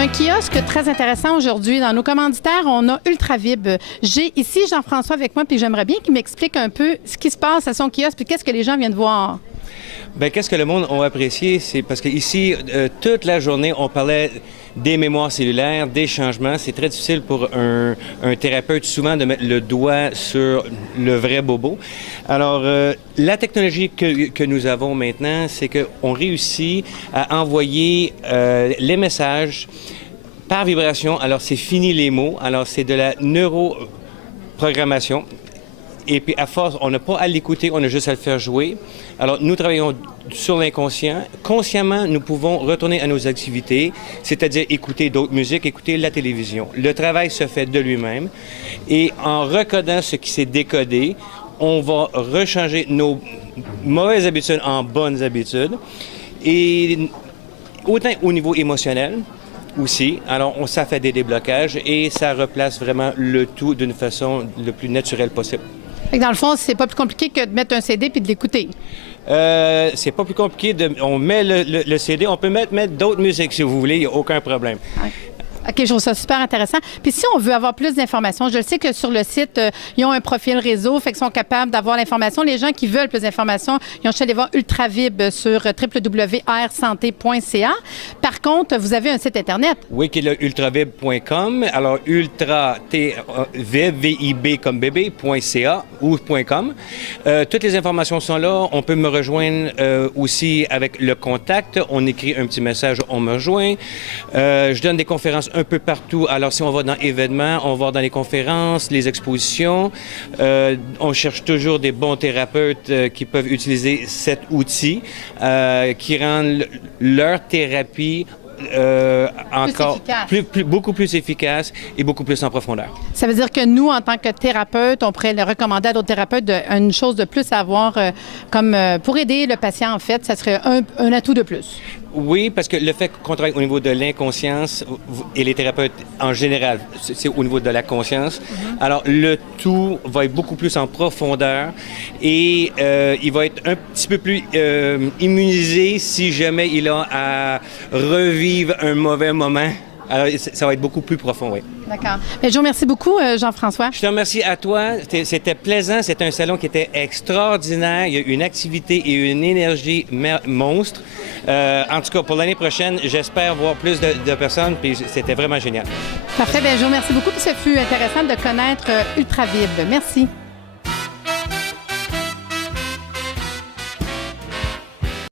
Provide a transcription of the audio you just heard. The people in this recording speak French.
Un kiosque très intéressant aujourd'hui. Dans nos commanditaires, on a Ultravib. J'ai ici Jean-François avec moi, puis j'aimerais bien qu'il m'explique un peu ce qui se passe à son kiosque, puis qu'est-ce que les gens viennent voir. Bien, qu'est-ce que le monde a apprécié? C'est parce qu'ici, toute la journée, on parlait des mémoires cellulaires, des changements. C'est très difficile pour un thérapeute souvent de mettre le doigt sur le vrai bobo. Alors, la technologie que nous avons maintenant, c'est qu'on réussit à envoyer les messages par vibration. Alors, c'est fini les mots. Alors, c'est de la neuroprogrammation. Et puis, à force, on n'a pas à l'écouter, on a juste à le faire jouer. Alors, nous travaillons sur l'inconscient. Consciemment, nous pouvons retourner à nos activités, c'est-à-dire écouter d'autres musiques, écouter la télévision. Le travail se fait de lui-même. Et en recodant ce qui s'est décodé, on va rechanger nos mauvaises habitudes en bonnes habitudes. Et autant au niveau émotionnel, aussi. Alors, ça fait des déblocages et ça replace vraiment le tout d'une façon le plus naturelle possible. Dans le fond, c'est pas plus compliqué que de mettre un CD puis de l'écouter. C'est pas plus compliqué. On met le CD, on peut mettre d'autres musiques si vous voulez, il n'y a aucun problème. OK, je trouve ça super intéressant. Puis si on veut avoir plus d'informations, je le sais que sur le site, ils ont un profil réseau, fait qu'ils sont capables d'avoir l'information. Les gens qui veulent plus d'informations, ils ont juste à aller voir Ultravib sur www.airsanté.ca. Par contre, vous avez un site Internet. Oui, qui est le ultravib.com. Alors, vib comme bébé.ca ou .com. Toutes les informations sont là. On peut me rejoindre aussi avec le contact. On écrit un petit message, on me rejoint. Je donne des conférences un peu partout. Alors, si on va dans événements, on va dans les conférences, les expositions. On cherche toujours des bons thérapeutes qui peuvent utiliser cet outil, qui rendent leur thérapie encore beaucoup plus efficace et beaucoup plus en profondeur. Ça veut dire que nous, en tant que thérapeute, on pourrait le recommander à d'autres thérapeutes une chose de plus à avoir comme pour aider le patient, en fait, ça serait un atout de plus. Oui, parce que le fait qu'on travaille au niveau de l'inconscience et les thérapeutes en général, c'est au niveau de la conscience. Alors, le tout va être beaucoup plus en profondeur et il va être un petit peu plus immunisé si jamais il a à revivre un mauvais moment. Alors, ça va être beaucoup plus profond, oui. D'accord. Bien, je vous remercie beaucoup, Jean-François. Je te remercie à toi. C'était plaisant. C'était un salon qui était extraordinaire. Il y a une activité et une énergie monstre. En tout cas, pour l'année prochaine, j'espère voir plus de personnes. Puis c'était vraiment génial. Parfait. Bien, je vous remercie beaucoup. Puis ce fut intéressant de connaître Ultravib. Merci.